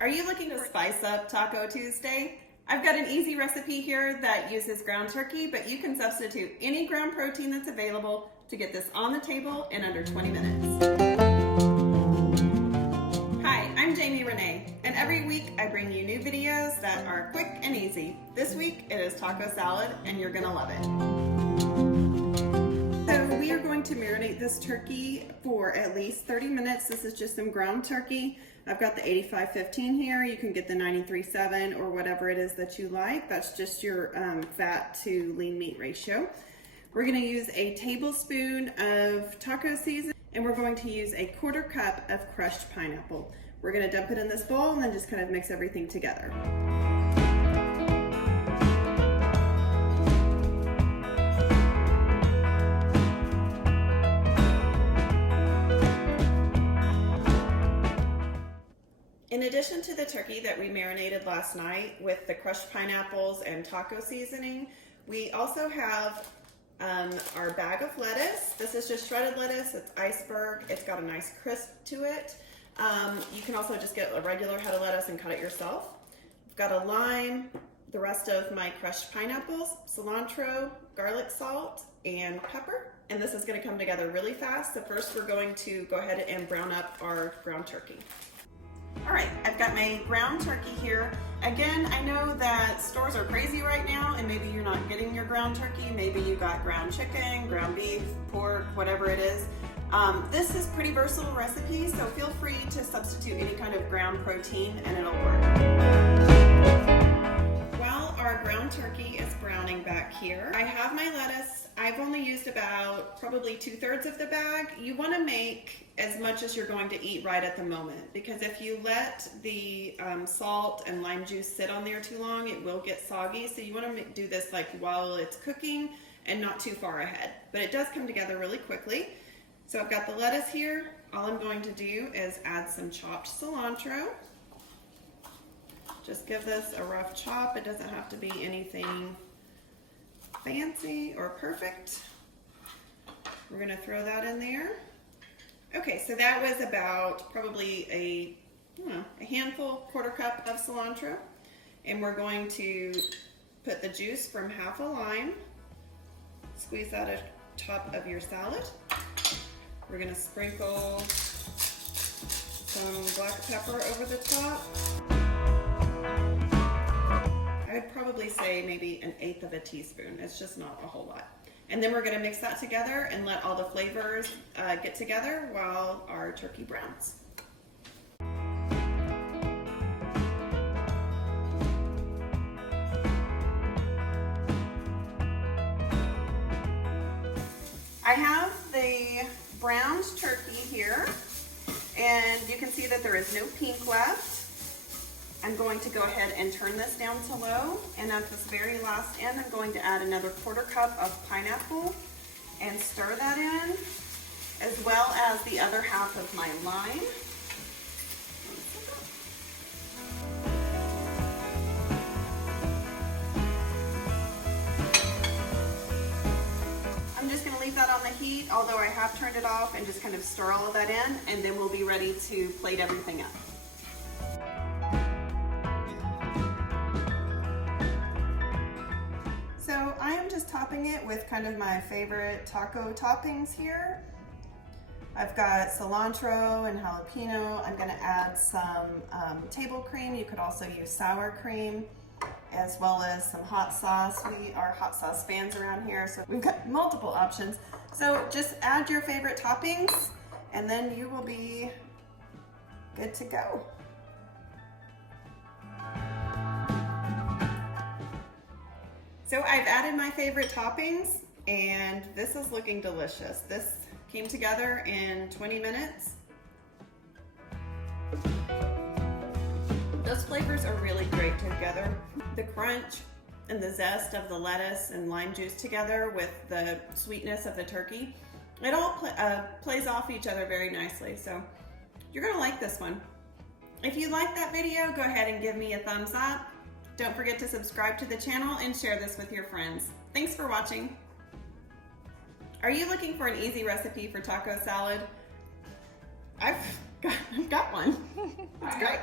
Are you looking to spice up Taco Tuesday? I've got an easy recipe here that uses ground turkey, but you can substitute any ground protein that's available to get this on the table in under 20 minutes. Hi, I'm Riene, and every week I bring you new videos that are quick and easy. This week it is taco salad, and you're gonna love it. So we are going to marinate this turkey for at least 30 minutes. This is just some ground turkey. I've got the 85-15 here. You can get the 93-7 or whatever it is that you like. That's just your fat to lean meat ratio. We're gonna use a tablespoon of taco seasoning, and we're going to use a 1/4 cup of crushed pineapple. We're gonna dump it in this bowl and then just kind of mix everything together. In addition to the turkey that we marinated last night with the crushed pineapples and taco seasoning, we also have our bag of lettuce. This is just shredded lettuce. It's iceberg. It's got a nice crisp to it. You can also just get a regular head of lettuce and cut it yourself. I've got a lime, the rest of my crushed pineapples, cilantro, garlic salt, and pepper. And this is going to come together really fast. So first we're going to go ahead and brown up our ground turkey. All right, I've got my ground turkey here. Again, I know that stores are crazy right now and maybe you're not getting your ground turkey. Maybe you got ground chicken, ground beef, pork, whatever it is. This is pretty versatile recipe, so feel free to substitute any kind of ground protein and it'll work. While our ground turkey is browning back here, I have my lettuce. I've only used about probably 2/3 of the bag. You want to make as much as you're going to eat right at the moment, because if you let the salt and lime juice sit on there too long, it will get soggy. So you want to do this like while it's cooking and not too far ahead, but it does come together really quickly. So I've got the lettuce here. All I'm going to do is add some chopped cilantro. Just give this a rough chop. It doesn't have to be anything fancy or perfect. We're gonna throw that in there. Okay, so that was about probably a handful, 1/4 cup of cilantro. And we're going to put the juice from half a lime, squeeze that at the top of your salad. We're gonna sprinkle some black pepper over the top. I'd probably say maybe 1/8 of a teaspoon. It's just not a whole lot. And then we're gonna mix that together and let all the flavors get together while our turkey browns. I have the browned turkey here, and you can see that there is no pink left. I'm going to go ahead and turn this down to low, and at this very last end, I'm going to add another 1/4 cup of pineapple and stir that in, as well as the other half of my lime. I'm just gonna leave that on the heat, although I have turned it off, and just kind of stir all of that in, and then we'll be ready to plate everything up. So I am just topping it with kind of my favorite taco toppings here. I've got cilantro and jalapeno. I'm gonna add some table cream. You could also use sour cream, as well as some hot sauce. We are hot sauce fans around here, so we've got multiple options. So just add your favorite toppings, and then you will be good to go. So I've added my favorite toppings, and this is looking delicious. This came together in 20 minutes. Those flavors are really great together. The crunch and the zest of the lettuce and lime juice together with the sweetness of the turkey, it all plays off each other very nicely. So you're gonna like this one. If you liked that video, go ahead and give me a thumbs up. Don't forget to subscribe to the channel and share this with your friends. Thanks for watching. Are you looking for an easy recipe for taco salad? I've got one. It's great.